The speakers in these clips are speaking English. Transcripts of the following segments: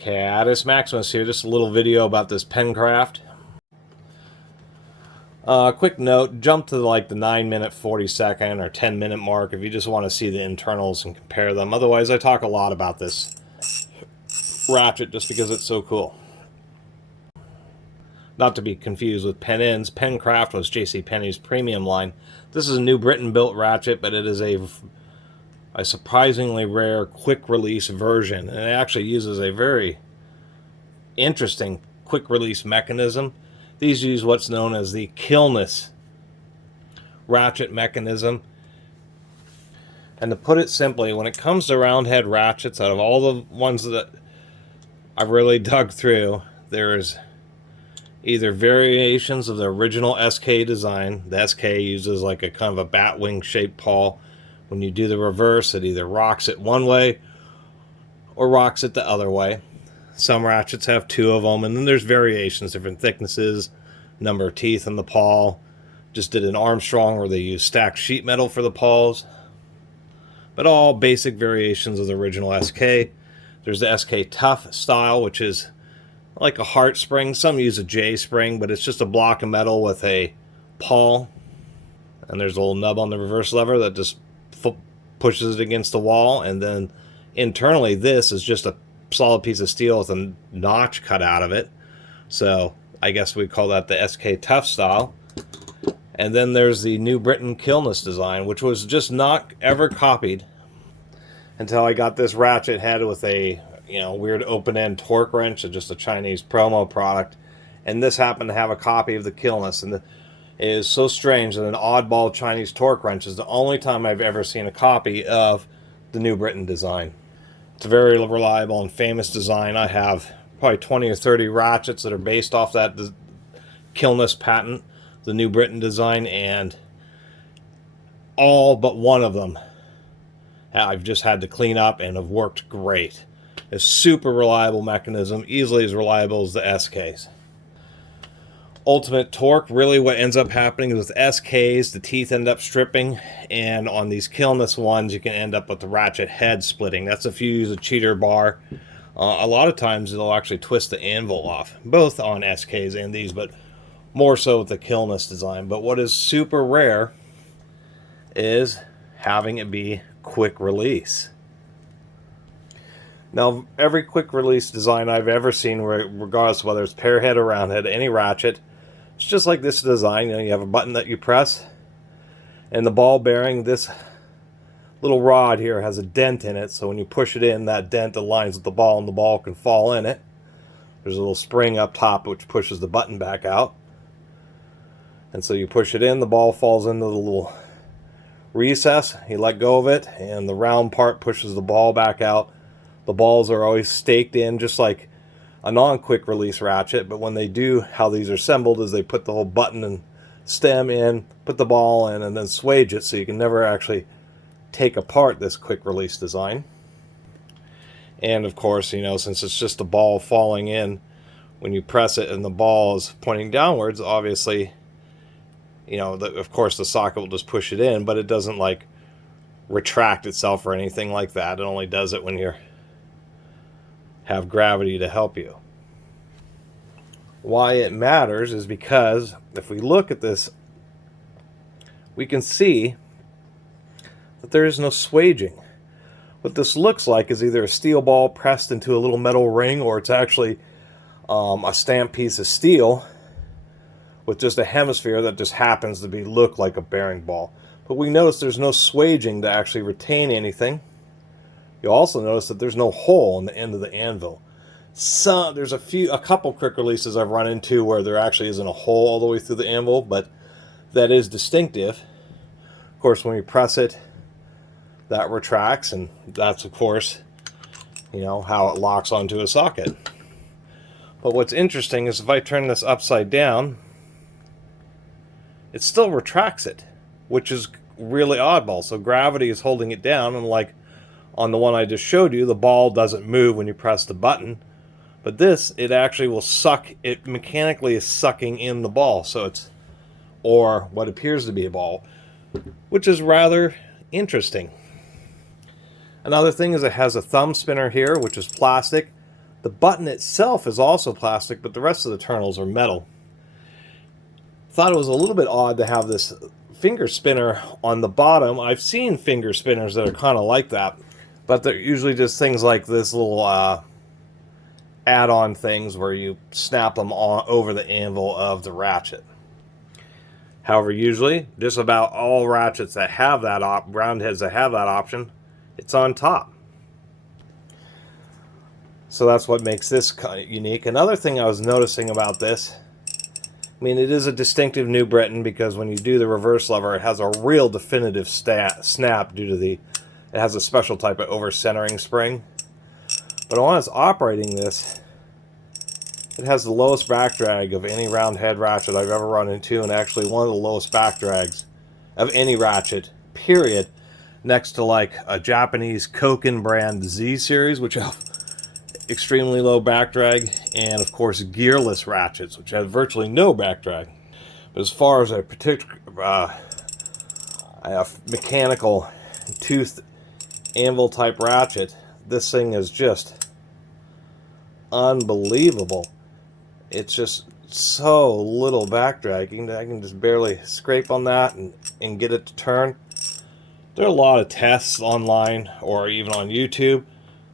Catus, Maximus here, just a little video about this PennCraft. Quick note, jump to like the 9-minute, 40-second, or 10-minute mark if you just want to see the internals and compare them. Otherwise, I talk a lot about this Ratchet just because it's so cool. Not to be confused with PennCraft. PennCraft was JCPenney's premium line. This is a New Britain-built Ratchet, but it is a surprisingly rare quick-release version, and it actually uses a very interesting quick-release mechanism. These use what's known as the Kilness ratchet mechanism. And to put it simply, when it comes to round-head ratchets, out of all the ones that I've really dug through, there's either variations of the original SK design. The SK uses like a kind of a bat wing shaped pawl. When you do the reverse, it either rocks it one way or rocks it the other way. Some ratchets have two of them, and then there's variations, different thicknesses, number of teeth in the pawl. Just did an Armstrong where they use stacked sheet metal for the pawls. But all basic variations of the original SK. There's the SK Tough style, which is like a heart spring. Some use a J spring, but it's just a block of metal with a pawl. And there's a little nub on the reverse lever that just pushes it against the wall, and then internally this is just a solid piece of steel with a notch cut out of it. So I guess we call that the SK Tough style. And then there's the New Britain Kilness design, which was just not ever copied until I got this ratchet head with a weird open-end torque wrench, just a Chinese promo product. And this happened to have a copy of the Kilness, and it is so strange that an oddball Chinese torque wrench is the only time I've ever seen a copy of the New Britain design. It's a very reliable and famous design. I have probably 20 or 30 ratchets that are based off that Kilness patent, the New Britain design, and all but one of them I've just had to clean up and have worked great. It's a super reliable mechanism, easily as reliable as the SKs. Ultimate torque, really what ends up happening is with SKs, the teeth end up stripping, and on these Kilness ones, you can end up with the ratchet head splitting. That's if you use a cheater bar. A lot of times, it'll actually twist the anvil off, both on SKs and these, but more so with the Kilness design. But what is super rare is having it be quick release. Now, every quick release design I've ever seen, regardless of whether it's pair head or round head, any ratchet, it's just like this design. You have a button that you press, and the ball bearing, this little rod here has a dent in it, so when you push it in, that dent aligns with the ball, and the ball can fall in it. There's a little spring up top which pushes the button back out. And so you push it in, the ball falls into the little recess, you let go of it, and the round part pushes the ball back out. The balls are always staked in just like a non-quick release ratchet, but when they do, how these are assembled is they put the whole button and stem in, put the ball in, and then swage it, so you can never actually take apart this quick release design. And of course, since it's just a ball falling in, when you press it and the ball is pointing downwards, obviously, of course the socket will just push it in, but it doesn't like retract itself or anything like that. It only does it when you're have gravity to help you. Why it matters is because if we look at this, we can see that there is no swaging. What this looks like is either a steel ball pressed into a little metal ring, or it's actually a stamped piece of steel with just a hemisphere that just happens to look like a bearing ball. But we notice there's no swaging to actually retain anything. You'll also notice that there's no hole in the end of the anvil. There's a couple quick releases I've run into where there actually isn't a hole all the way through the anvil, but that is distinctive. Of course, when you press it, that retracts, and that's, of course, how it locks onto a socket. But what's interesting is if I turn this upside down, it still retracts it, which is really oddball. So gravity is holding it down, and like on the one I just showed you, the ball doesn't move when you press the button. But this, it actually will suck, it mechanically is sucking in the ball. So it's, or what appears to be a ball, which is rather interesting. Another thing is it has a thumb spinner here, which is plastic. The button itself is also plastic, but the rest of the internals are metal. Thought it was a little bit odd to have this finger spinner on the bottom. I've seen finger spinners that are kind of like that, but they're usually just things like this little add-on things where you snap them on over the anvil of the ratchet. However, usually, just about all ratchets that have that round heads that have that option, it's on top. So that's what makes this kind of unique. Another thing I was noticing about this, I mean, it is a distinctive New Britain because when you do the reverse lever, it has a real definitive snap due to it has a special type of over-centering spring. But when it's operating this, it has the lowest back drag of any round head ratchet I've ever run into, and actually one of the lowest back drags of any ratchet, period, next to like a Japanese Koken brand Z series, which have extremely low back drag, and of course gearless ratchets, which have virtually no back drag. But as far as a particular mechanical tooth anvil type ratchet, this thing is just unbelievable. It's just so little back drag. I can just barely scrape on that and get it to turn. There are a lot of tests online or even on YouTube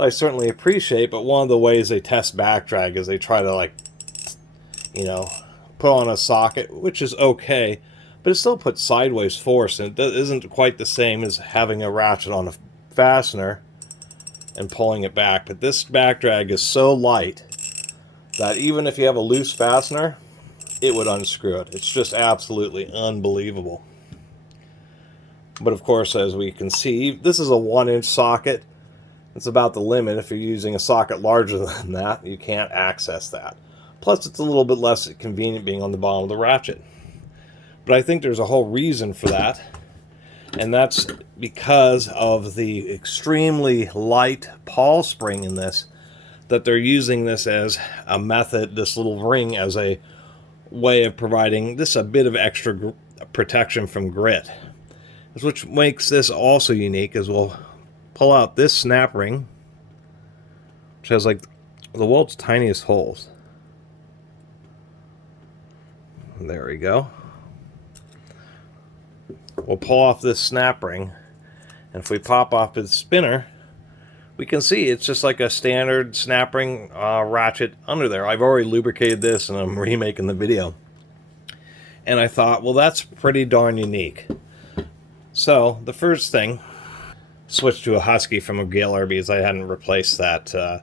I certainly appreciate, but one of the ways they test back drag is they try to, like, you know, put on a socket, which is okay, but it still puts sideways force, and it isn't quite the same as having a ratchet on a fastener and pulling it back. But this back drag is so light that even if you have a loose fastener, it would unscrew it. It's just absolutely unbelievable. But of course, as we can see, this is a 1-inch socket. It's about the limit. If you're using a socket larger than that, you can't access that. Plus, it's a little bit less convenient being on the bottom of the ratchet. But I think there's a whole reason for that, and that's because of the extremely light pawl spring in this, that they're using this as a method, this little ring, as a way of providing this a bit of extra protection from grit. Which makes this also unique, as we'll pull out this snap ring, which has like the world's tiniest holes. There we go. We'll pull off this snap ring, and if we pop off its spinner, we can see it's just like a standard snap ring ratchet under there. I've already lubricated this and I'm remaking the video. And I thought, well, that's pretty darn unique. So the first thing, switched to a Husky from a Gaylor because I hadn't replaced that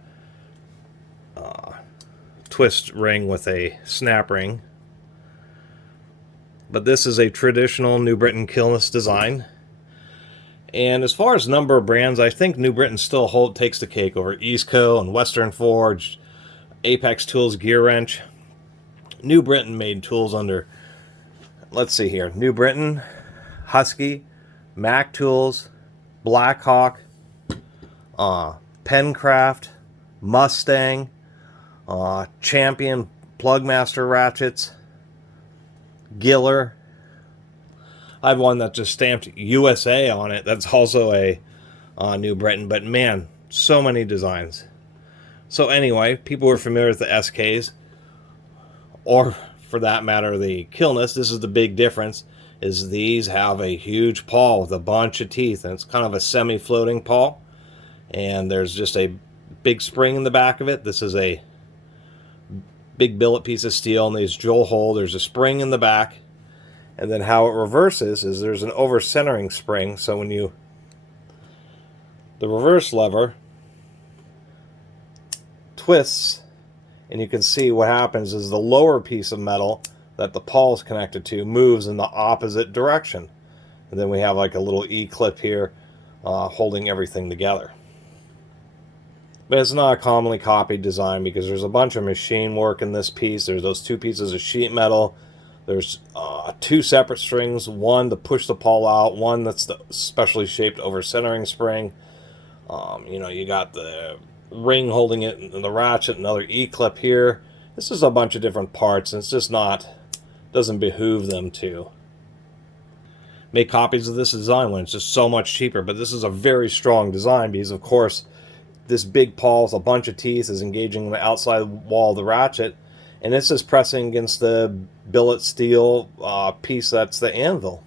twist ring with a snap ring. But this is a traditional New Britain Kilness design. And as far as number of brands, I think New Britain still takes the cake over Eastco and Western Forge, Apex Tools, Gear Wrench. New Britain made tools under, let's see here, New Britain, Husky, Mac Tools, Blackhawk, PennCraft, Mustang, Champion Plugmaster ratchets, Giller. I have one that just stamped USA on it. That's also a New Britain, but man, so many designs. So anyway, people who are familiar with the SKs, or for that matter, the Kilness, this is the big difference, is these have a huge pawl with a bunch of teeth, and it's kind of a semi-floating pawl, and there's just a big spring in the back of it. This is a big billet piece of steel, and these drill hole, there's a spring in the back, and then how it reverses is there's an over-centering spring, so when you, the reverse lever twists, and you can see what happens is the lower piece of metal that the pawl is connected to moves in the opposite direction. And then we have like a little E-clip here holding everything together. But it's not a commonly copied design because there's a bunch of machine work in this piece. There's those two pieces of sheet metal. There's two separate strings, one to push the pawl out, one that's the specially shaped over centering spring. You know, you got the ring holding it and the ratchet, another E-clip here. This is a bunch of different parts, and it's just not, doesn't behoove them to make copies of this design when it's just so much cheaper. But this is a very strong design because, of course, this big pawl with a bunch of teeth is engaging the outside wall of the ratchet, and it's just pressing against the billet steel piece that's the anvil.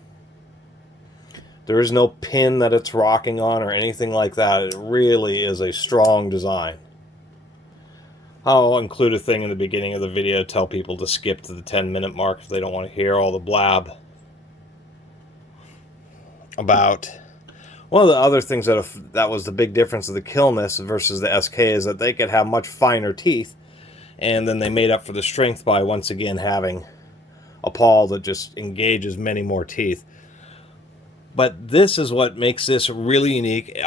There is no pin that it's rocking on or anything like that. It really is a strong design. I'll include a thing in the beginning of the video to tell people to skip to the 10-minute mark if they don't want to hear all the blab. About one of the other things that was the big difference of the Kilness versus the SK is that they could have much finer teeth, and then they made up for the strength by once again having a pawl that just engages many more teeth. But this is what makes this really unique.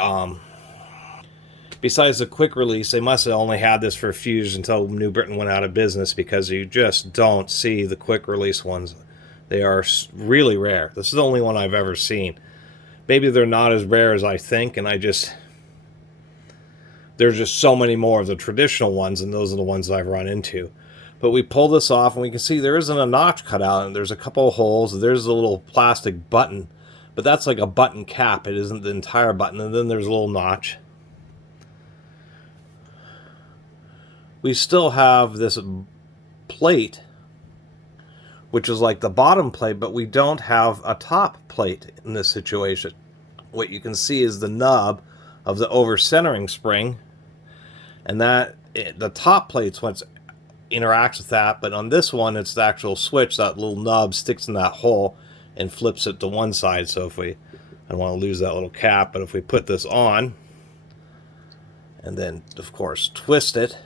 Besides the quick release, they must have only had this for a few years until New Britain went out of business, because you just don't see the quick release ones. They are really rare. This is the only one I've ever seen. Maybe they're not as rare as I think, and there's just so many more of the traditional ones, and those are the ones that I've run into. But we pull this off, and we can see there isn't a notch cut out, and there's a couple of holes. There's a little plastic button, but that's like a button cap. It isn't the entire button, and then there's a little notch. We still have this plate, which is like the bottom plate, but we don't have a top plate in this situation. What you can see is the nub of the over-centering spring, and the top plate's what interacts with that, but on this one, it's the actual switch. That little nub sticks in that hole and flips it to one side. So if I don't want to lose that little cap, but if we put this on, and then, of course, twist it,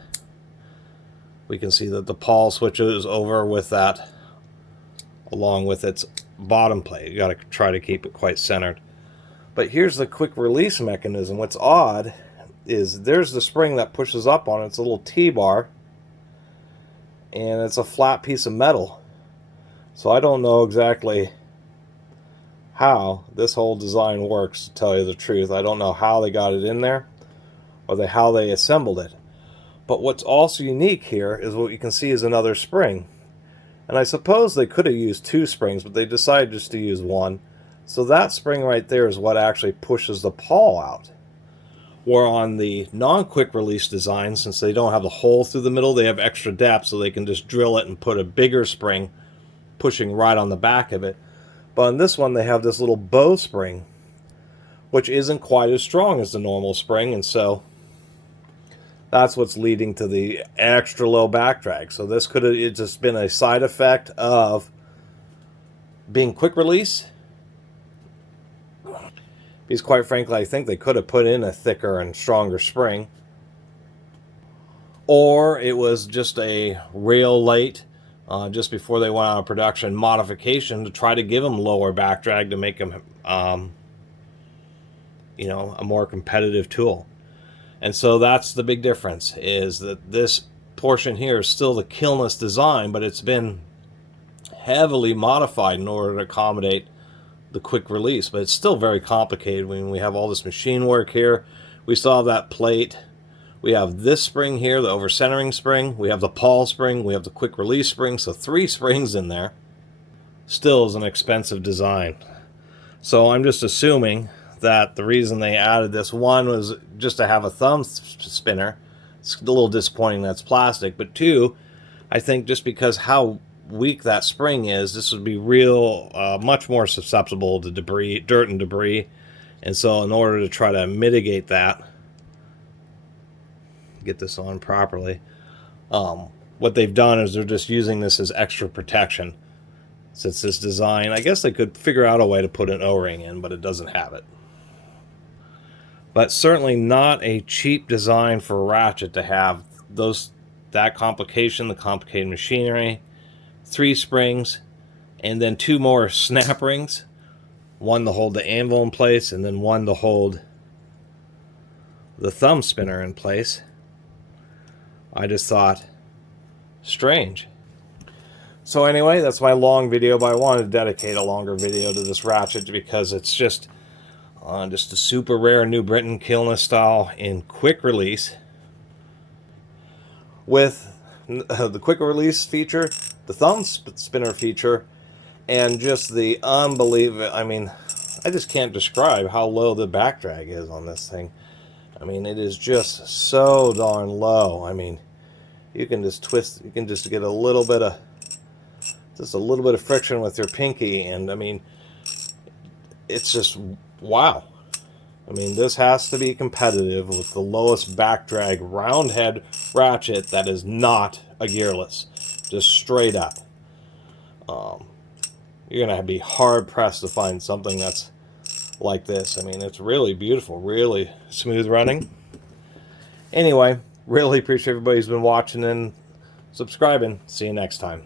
we can see that the pawl switches over with that along with its bottom plate. You got to try to keep it quite centered. But here's the quick release mechanism. What's odd is there's the spring that pushes up on it. It's a little T-bar, and it's a flat piece of metal. So I don't know exactly how this whole design works, to tell you the truth. I don't know how they got it in there or how they assembled it. But what's also unique here is what you can see is another spring. And I suppose they could have used two springs, but they decided just to use one. So that spring right there is what actually pushes the pawl out. Or on the non-quick release design, since they don't have the hole through the middle, they have extra depth, so they can just drill it and put a bigger spring pushing right on the back of it. But on this one, they have this little bow spring, which isn't quite as strong as the normal spring, and so that's what's leading to the extra low back drag. So this could have just been a side effect of being quick release. Because quite frankly, I think they could have put in a thicker and stronger spring. Or it was just a real late, just before they went out of production, modification to try to give them lower back drag to make them, you know, a more competitive tool. And so that's the big difference, is that this portion here is still the Kilness design, but it's been heavily modified in order to accommodate the quick release. But it's still very complicated when we have all this machine work here. We still have that plate. We have this spring here, the over-centering spring. We have the pawl spring. We have the quick release spring. So 3 springs in there. Still is an expensive design. So I'm just assuming that the reason they added this, one, was just to have a thumb spinner. It's a little disappointing that's plastic, but 2, I think just because how weak that spring is, this would be much more susceptible to debris, dirt and debris. And so in order to try to mitigate that, get this on properly, what they've done is they're just using this as extra protection. Since this design, I guess they could figure out a way to put an O-ring in, but it doesn't have it. But certainly not a cheap design for a ratchet to have that complication, the complicated machinery, 3 springs, and then 2 more snap rings. One to hold the anvil in place, and then one to hold the thumb spinner in place. I just thought, strange. So anyway, that's my long video, but I wanted to dedicate a longer video to this ratchet because it's just a super rare New Britain Kilness style in quick release, with the quick release feature, the thumb spinner feature, and just the unbelievable, I mean, I just can't describe how low the back drag is on this thing. I mean, it is just so darn low. I mean, you can just twist, you can just get a little bit of friction with your pinky, and I mean, it's just wow. I mean, this has to be competitive with the lowest back drag round head ratchet that is not a gearless, just straight up. You're gonna be hard pressed to find something that's like this. I mean, it's really beautiful, really smooth running. Anyway, really appreciate everybody who's been watching and subscribing. See you next time.